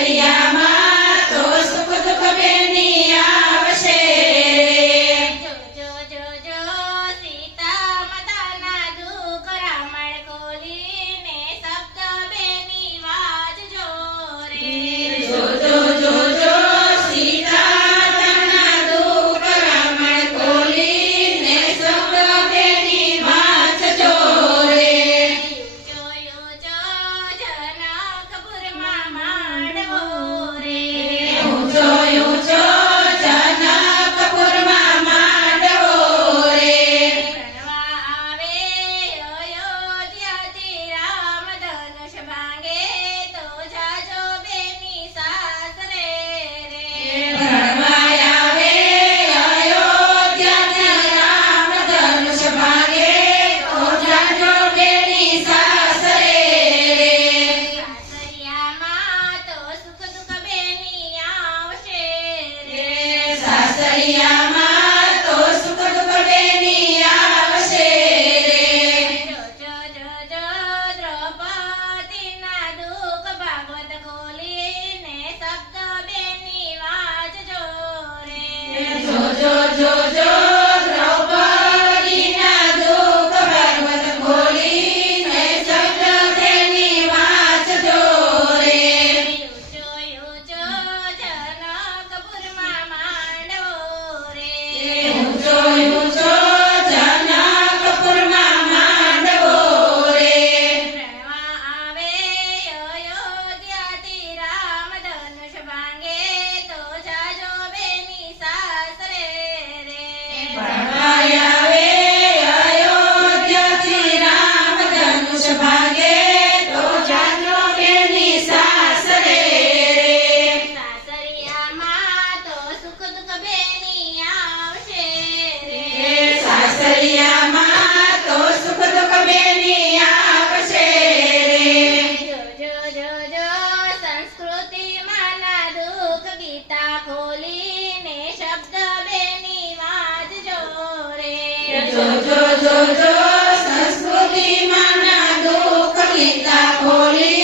સાસરિયામાં તો સુખ દુઃખ બેની આવશે જો જો જો જો સીતા માતાના દુઃખ રામાયણ ખોલીને શબ્દ બેની વાંચજો રે જો જો જો જો સીતા માતાના દુઃખ રામાયણ ખોલીને શબ્દ બેની વાંચજો રે જોયો જો જનકપુરમાં માંડવો રે જોયું જો જનકપુરમાં માંડવો રે રણવા આવે અયોધ્યાથી રામ ધનુષ ભાંગે તો જાજો બેની સાસરે રે રણવા આવે અયોધ્યાથી રામ ધનુષ ભાંગે તો જાજો બેની સાસરે રે સાસરિયામાં તો સુખ દુઃખ બેની આવશે રે સાસરિયામાં તો સુખ દુઃખ બેની આવશે રે જો જો જો જો દ્રૌપદીના દુઃખ ભાગવત ખોલીને શબ્દ બેની વાંચજો રે જો જો જો જો દ્રૌપદીના દુઃખ ભાગવત ખોલીને શબ્દ બેની વાંચજો રે જોયો જો જનકપુરમાં માંડવો રે જોયું જો જનકપુરમાં માંડવો રે રણવા આવે અયોધ્યાથી રામ ધનુષ ભાંગે તો જાજો બેની સાસરે રે ભણવા આવે અયોધ્યાથી રામ ધનુષ ભાગે તો જાજો બેની સાસરે રે સાસરિયામાં તો સુખ દુઃખ બેની આવશે રે સાસરિયામાં તો સુખ દુઃખ બેની આવશે રે જો જો જો જો સંસ્કૃતિમાંના દુઃખ ગીતા ખોલીને શબ્દ બેની વાંચજો રે જો જો જો જો સંસ્કૃતિમાંના દુઃખ ગીતા ખોલી